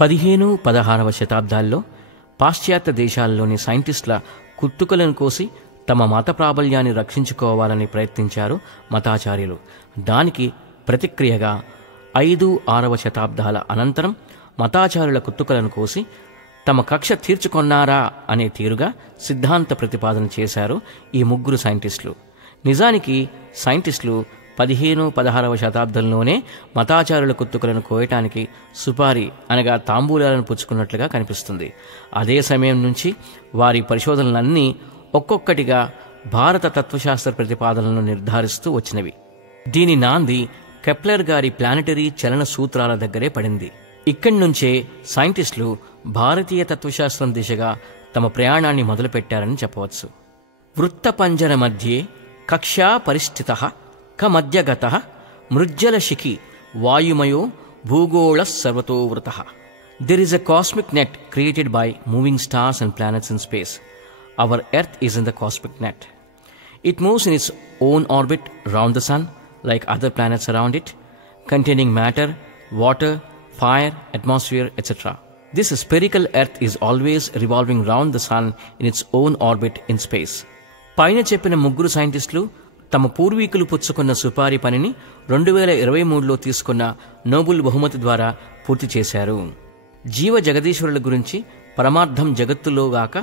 15-16వ శతాబ్దాల్లో పాశ్చాత్య దేశాల్లోని సైంటిస్టుల కుత్తుకలను కోసి తమ మత ప్రాబల్యాన్ని రక్షించుకోవాలని ప్రయత్నించారు మతాచార్యులు. దానికి ప్రతిక్రియగా 5-6వ శతాబ్దాల అనంతరం మతాచార్యుల కుత్తుకలను కోసి తమ కక్ష తీర్చుకొన్నారా అనే తీరుగా సిద్ధాంత ప్రతిపాదన చేశారు ఈ ముగ్గురు సైంటిస్టులు. నిజానికి సైంటిస్టులు 15-16వ శతాబ్దంలోనే మతాచారుల కుత్తుకలను కోయటానికి సుపారీ అనగా తాంబూలాలను పుచ్చుకున్నట్లుగా కనిపిస్తుంది. అదే సమయం నుంచి వారి పరిశోధనలన్నీ ఒక్కొక్కటిగా భారత తత్వశాస్త్ర ప్రతిపాదనలను నిర్ధారిస్తూ వచ్చినవి. దీని నాంది కెప్లర్ గారి ప్లానెటరీ చలన సూత్రాల దగ్గరే పడింది. ఇక్కడి నుంచే సైంటిస్టులు భారతీయ తత్వశాస్త్రం దిశగా తమ ప్రయాణాన్ని మొదలుపెట్టారని చెప్పవచ్చు. వృత్తపంజర మధ్యే కక్ష్యా పరిస్థితః కమధ్యగతః మృజ్జలశిఖి వాయుమయో భూగోళ సర్వతోవృతః. There is a cosmic net created by moving stars and planets in space. Our Earth is in the cosmic net. It moves in its own orbit round the sun like other planets around it, containing matter, water, fire, atmosphere, etc. This spherical Earth is always revolving round the sun in its own orbit in space. పైన చెప్పిన ముగ్గురు సైంటిస్టులు తమ పూర్వీకులు పుచ్చుకున్న సుపారీ పనిని 2023లో తీసుకున్న Nobel బహుమతి ద్వారా పూర్తి చేశారు. జీవ జగదీశ్వరుల గురించి పరమార్థం జగత్తులోగాక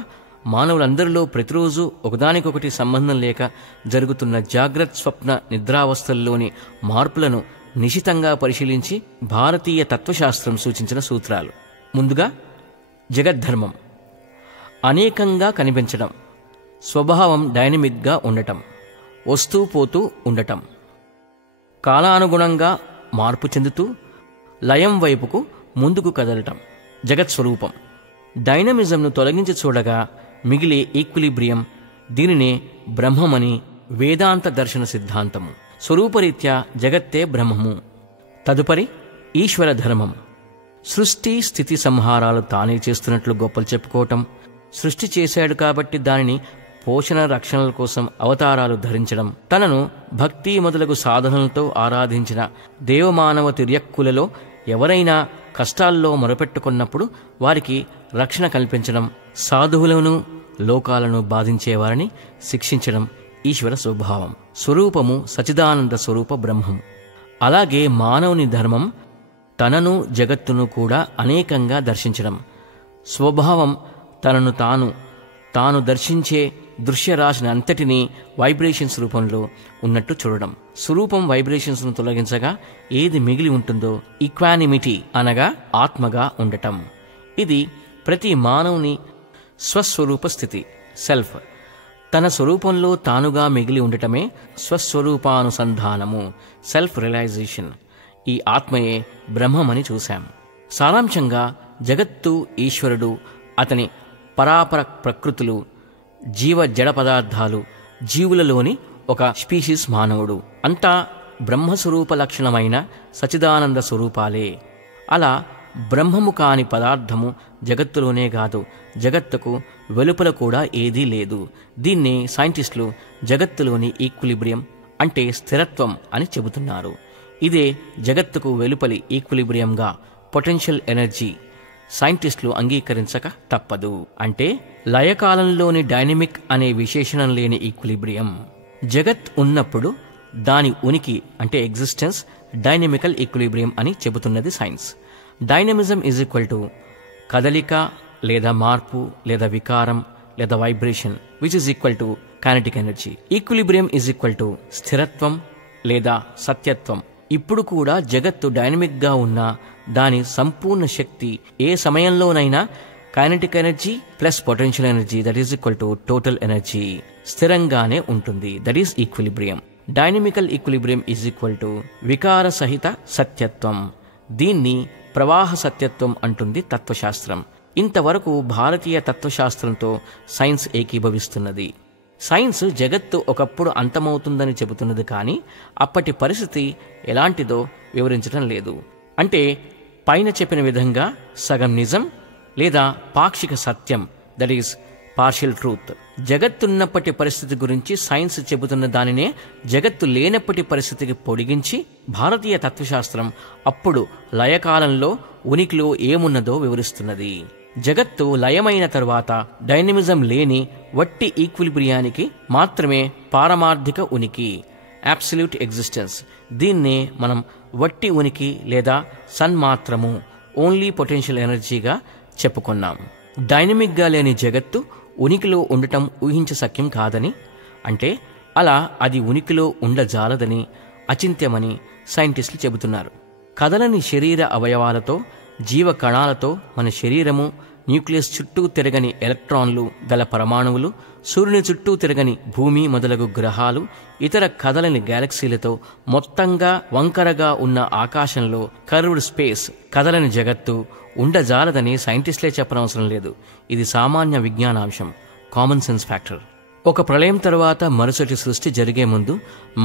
మానవులందరిలో ప్రతిరోజు ఒకదానికొకటి సంబంధం లేక జరుగుతున్న జాగ్రత్త స్వప్న నిద్రావస్థల్లోని మార్పులను నిశితంగా పరిశీలించి భారతీయ తత్వశాస్త్రం సూచించిన సూత్రాలు. ముందుగా జగద్ధర్మం అనేకంగా కనిపించడం, స్వభావం డైనమిక్గా ఉండటం, వస్తూ పోతూ ఉండటం, కాలానుగుణంగా మార్పు చెందుతూ లయం వైపుకు ముందుకు కదలటం. జగత్స్వరూపం డైనమిజంను తొలగించి చూడగా మిగిలే ఈక్విలిబ్రియం, దీనినే బ్రహ్మమని వేదాంత దర్శన సిద్ధాంతము. స్వరూపరీత్యా జగత్తే బ్రహ్మము. తదుపరి ఈశ్వర ధర్మం, సృష్టి స్థితి సంహారాలు తానే చేస్తున్నట్లు గొప్పలు చెప్పుకోవటం, సృష్టి చేశాడు కాబట్టి దానిని పోషణ రక్షణల కోసం అవతారాలు ధరించడం, తనను భక్తి మొదలగు సాధనలతో ఆరాధించిన దేవమానవ తిర్యక్కులలో ఎవరైనా కష్టాల్లో మొరపెట్టుకున్నప్పుడు వారికి రక్షణ కల్పించడం, సాధువులను లోకాలను బాధించేవారిని శిక్షించడం ఈశ్వర స్వభావం. స్వరూపము సచిదానంద స్వరూప బ్రహ్మం. అలాగే మానవుని ధర్మం తనను జగత్తును కూడా అనేకంగా దర్శించడం. స్వభావం తనను తాను దర్శించే దృశ్యరాశిని అంతటినీ వైబ్రేషన్స్ రూపంలో ఉన్నట్టు చూడడం. స్వరూపం వైబ్రేషన్స్ను తొలగించగా ఏది మిగిలి ఉంటుందో ఈక్వానిమిటీ అనగా ఆత్మగా ఉండటం. ఇది ప్రతి మానవుని స్వస్వరూప స్థితి, సెల్ఫ్. తన స్వరూపంలో తానుగా మిగిలి ఉండటమే స్వస్వరూపానుసంధానము, సెల్ఫ్ రియలైజేషన్. ఈ ఆత్మయే బ్రహ్మమని చూశాం. సారాంశంగా జగత్తు, ఈశ్వరుడు, అతని పరాపర ప్రకృతులు, జీవ జడ పదార్థాలు, జీవులలోని ఒక స్పీషీస్ మానవుడు, అంతా బ్రహ్మస్వరూప లక్షణమైన సచిదానంద స్వరూపాలే. అలా బ్రహ్మము కాని పదార్థము జగత్తులోనే కాదు, జగత్తుకు వెలుపల కూడా ఏదీ లేదు. దీన్నే సైంటిస్టులు జగత్తులోని ఈక్విలిబ్రియం అంటే స్థిరత్వం అని చెబుతున్నారు. ఇదే జగత్తుకు వెలుపలి ఈక్విలిబ్రియంగా పొటెన్షియల్ ఎనర్జీ సైంటిస్టులు అంగీకరించక తప్పదు. అంటే లయకాలంలోని డైనమిక్ అనే విశేషణం లేని ఈక్విలిబ్రియం. జగత్ ఉన్నప్పుడు దాని ఉనికి అంటే ఎగ్జిస్టెన్స్ డైనమికల్ ఈక్విలిబ్రియం అని చెబుతున్నది science. Dynamism is equal to కదలిక లేదా మార్పు లేదా వికారం లేదా vibration which is equal to kinetic energy. Equilibrium is equal to స్థిరత్వం లేదా సత్యత్వం. ఇప్పుడు కూడా జగత్తు డైనమిక్గా ఉన్న దాని సంపూర్ణ శక్తి ఏ సమయంలోనైనా kinetic energy plus potential energy that is equal to total energy స్థిరంగానే ఉంటుంది. That is equilibrium. Dynamical equilibrium is equal to వికార సహిత సత్యత్వం. దీన్ని ప్రవాహ సత్యత్వం అంటుంది తత్వశాస్త్రం. ఇంతవరకు భారతీయ తత్వశాస్త్రంతో సైన్స్ ఏకీభవిస్తున్నది. సైన్స్ జగత్తు ఒకప్పుడు అంతమవుతుందని చెబుతున్నది, కానీ అప్పటి పరిస్థితి ఎలాంటిదో వివరించడం లేదు. అంటే పైన చెప్పిన విధంగా సగం నిజం లేదా పాక్షిక సత్యం, దట్ ఈస్ పార్షియల్ ట్రూత్. జగత్తున్నప్పటి పరిస్థితి గురించి సైన్స్ చెబుతున్న దానినే జగత్తు లేనప్పటి పరిస్థితికి పొడిగించి భారతీయ తత్వశాస్త్రం అప్పుడు లయకాలంలో ఉనికిలో ఏమున్నదో వివరిస్తున్నది. జగత్తు లయమైన తరువాత డైనమిజం లేని వట్టి ఈక్విలిబ్రియానికి మాత్రమే పారమార్థిక ఉనికి, అబ్సల్యూట్ ఎగ్జిస్టెన్స్. దీన్నే మనం వట్టి ఉనికి లేదా సన్మాత్రము, ఓన్లీ పొటెన్షియల్ ఎనర్జీగా చెప్పుకున్నాం. డైనమిక్గా లేని జగత్తు ఉనికిలో ఉండటం ఊహించశక్యం కాదని, అంటే అలా అది ఉనికిలో ఉండజాలదని, అచింత్యమని సైంటిస్టులు చెబుతున్నారు. కదలని శరీర అవయవాలతో, జీవ కణాలతో మన శరీరము, న్యూక్లియస్ చుట్టూ తిరగని ఎలక్ట్రాన్లు గల పరమాణువులు, సూర్యుని చుట్టూ తిరగని భూమి మొదలగు గ్రహాలు, ఇతర కదలని గ్యాలక్సీలతో మొత్తంగా వంకరగా ఉన్న ఆకాశంలో కర్వ్డ్ స్పేస్, కదలని జగత్తు ఉండజాలదని సైంటిస్టులే చెప్పనవసరం లేదు. ఇది సామాన్య విజ్ఞానాంశం, కామన్ సెన్స్ ఫ్యాక్టర్. ఒక ప్రళయం తరువాత మరుసటి సృష్టి జరిగే ముందు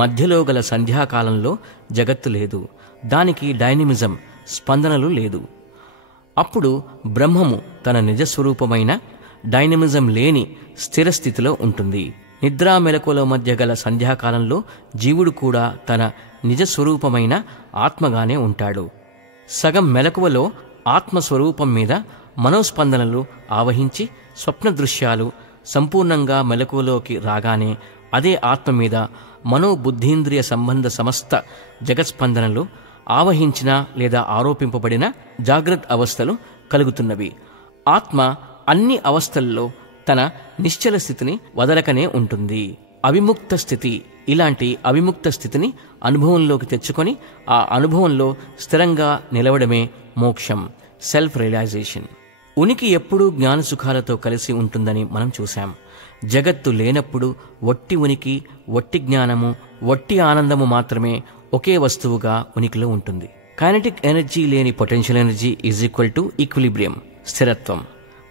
మధ్యలో గల సంధ్యాకాలంలో జగత్తు లేదు. దానికి డైనమిజం, స్పందనలు లేదు. అప్పుడు బ్రహ్మము తన నిజస్వరూపమైన డైనమిజం లేని స్థిర స్థితిలో ఉంటుంది. నిద్రా మెలకువల మధ్య గల సంధ్యాకాలంలో జీవుడు కూడా తన నిజస్వరూపమైన ఆత్మగానే ఉంటాడు. సగం మెలకువలో ఆత్మస్వరూపం మీద మనోస్పందనలు ఆవహించి స్వప్న దృశ్యాలు సంపూర్ణంగా మెలకువలోకి రాగానే అదే ఆత్మ మీద మనోబుద్ధీంద్రియ సంబంధ సమస్త జగత్స్పందనలు ఆవహించిన లేదా ఆరోపింపబడిన జాగ్రత్త అవస్థలు కలుగుతున్నవి. ఆత్మ అన్ని అవస్థల్లో తన నిశ్చల స్థితిని వదలకనే ఉంటుంది. అవిముక్త స్థితి. ఇలాంటి అవిముక్త స్థితిని అనుభవంలోకి తెచ్చుకొని ఆ అనుభవంలో స్థిరంగా నిలవడమే మోక్షం, సెల్ఫ్ రియలైజేషన్. ఉనికి ఎప్పుడూ జ్ఞానసుఖాలతో కలిసి ఉంటుందని మనం చూశాం. జగత్తు లేనప్పుడు వట్టి ఉనికి, వట్టి జ్ఞానము, వట్టి ఆనందము మాత్రమే ఒకే వస్తువుగా ఉనికిలో ఉంటుంది. కైనెటిక్ ఎనర్జీ లేని potential energy is equal to equilibrium, స్థిరత్వం.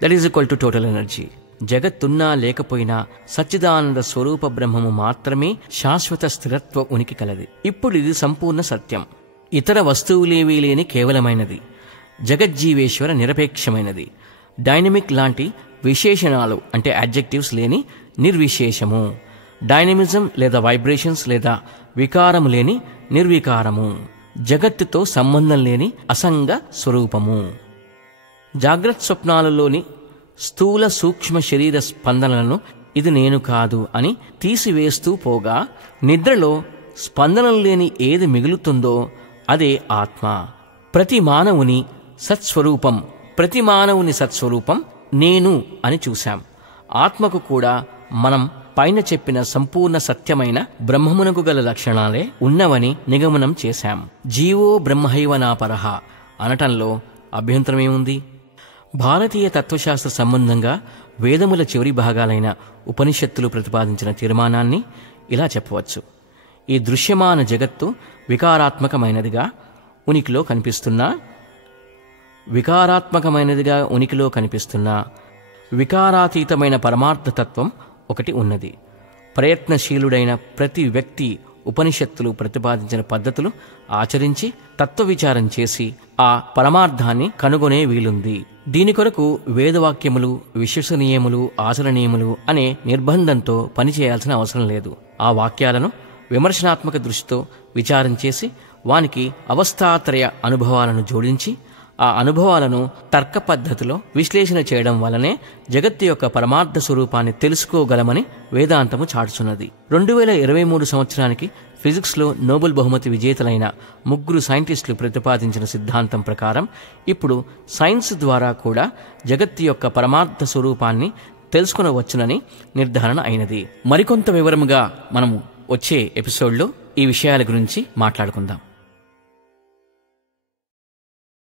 That is equal to total energy. జగత్తున్నా లేకపోయినా సచ్చిదానంద స్వరూప బ్రహ్మము మాత్రమే శాశ్వత స్థిరత్వ ఉనికి కలది. ఇప్పుడు ఇది సంపూర్ణ సత్యం. ఇతర వస్తువులేవీ లేని కేవలమైనది. జగజ్జీవేశ్వర నిరపేక్షమైనది. డైనమిక్ లాంటి విశేషణాలు అంటే అడ్జెక్టివ్స్ లేని నిర్విశేషము. డైనమిజం లేదా వైబ్రేషన్స్ లేదా వికారము లేని నిర్వికారము. జగత్తుతో సంబంధం లేని అసంగ స్వరూపము. జాగ్రత్త స్వప్నాలలోని స్థూల సూక్ష్మ శరీర స్పందనలను ఇది నేను కాదు అని తీసివేస్తూ పోగా నిద్రలో స్పందనలు లేని ఏది మిగులుతుందో అదే ఆత్మ. ప్రతి మానవుని సత్స్వరూపం నేను అని చూశాం. ఆత్మకు కూడా మనం పైన చెప్పిన సంపూర్ణ సత్యమైన బ్రహ్మమునకు గల లక్షణాలే ఉన్నవని నిగమనం చేశాం. జీవో బ్రహ్మైవ నాపరః అనటంలో అభ్యంతరమేముంది? భారతీయ తత్వశాస్త్ర సంబంధంగా వేదముల చివరి భాగాలైన ఉపనిషత్తులు ప్రతిపాదించిన తీర్మానాన్ని ఇలా చెప్పవచ్చు. ఈ దృశ్యమాన జగత్తు వికారాత్మకమైనదిగా ఉనికిలో కనిపిస్తున్న వికారాతీతమైన పరమార్థతత్వం ఒకటి ఉన్నది. ప్రయత్నశీలుడైన ప్రతి వ్యక్తి ఉపనిషత్తులు ప్రతిపాదించిన పద్ధతులు ఆచరించి తత్వ విచారం చేసి ఆ పరమార్థాన్ని కనుగొనే వీలుంది. దీని కొరకు వేదవాక్యములు విశ్వసనీయములు, ఆచరణీయములు అనే నిర్బంధంతో పనిచేయాల్సిన అవసరం లేదు. ఆ వాక్యాలను విమర్శనాత్మక దృష్టితో విచారం చేసి వానికి అవస్థాత్రయ అనుభవాలను జోడించి ఆ అనుభవాలను తర్క పద్ధతిలో విశ్లేషణ చేయడం వల్లనే జగత్తు యొక్క పరమార్థ స్వరూపాన్ని తెలుసుకోగలమని వేదాంతము చాటుచున్నది. 2023 సంవత్సరానికి ఫిజిక్స్లో నోబెల్ బహుమతి విజేతలైన 3 సైంటిస్టులు ప్రతిపాదించిన సిద్ధాంతం ప్రకారం ఇప్పుడు సైన్స్ ద్వారా కూడా జగత్తు యొక్క పరమార్థ స్వరూపాన్ని తెలుసుకొనవచ్చునని నిర్ధారణ అయినది. మరికొంత వివరముగా మనము వచ్చే ఎపిసోడ్లో ఈ విషయాల గురించి మాట్లాడుకుందాం.